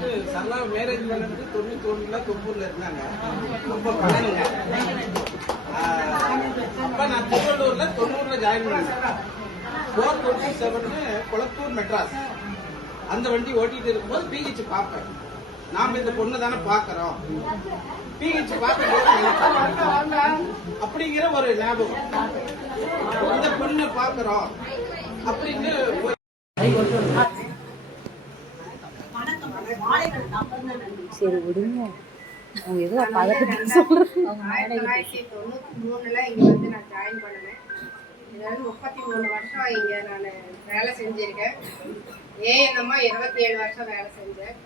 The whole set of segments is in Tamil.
வந்து சரளா மேரேஜ் பண்ணது 91ல தொப்பூர்ல இருந்தாங்க. ரொம்ப பழனுங்க. அப்ப நான் திருவள்ளூர்ல 90ல ஜாயின் பண்ணேன். 427 கொளத்தூர் மெட்ராஸ் அந்த வண்டி ஓட்டிட்டு இருக்கும்போது பிஹெச் பார்ப்பேன். நாம இந்த பொண்ணு தானே பாக்குறோம், பிஹெச் பார்க்கும்போது அப்படிங்கிற ஒரு ஞாபகம், இந்த பொண்ணை பாக்குறோம் அப்படின்னு. சரி விடுங்க, அவங்க ஏதோ பதட்டத்தை சொல்றாங்க. 1993ல இங்க வந்து நான் ஜாயின் பண்ணேன். இதாவது 33 வருஷம் இங்க நான் வேலை செஞ்சிருக்கேன். ஏஎன்எம்மா 27 வருஷம் வேலை செஞ்சேன்.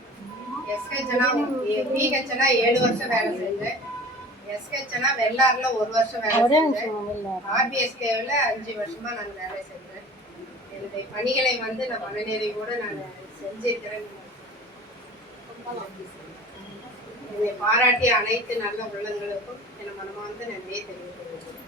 எஸ்ஹெச்னா பிஹெச்னா 7 வருஷம் வேலை செஞ்சேன். எஸ்ஹெச்னா வெள்ளாறுல 1 வருஷம் வேலை செஞ்சேன். ஆர்பிஎஸ்கேவில் 5 வருஷமா நான் வேலை செஞ்சேன். என்னுடைய பணிகளை வந்து நான் மனநேரி கூட நான் செஞ்சிருக்கிறேன். என்னை பாராட்டிய அனைத்து நல்ல உள்ளங்களுக்கும் என் மனமார்ந்த நன்றியை தெரிவித்துக் கொள்கிறேன்.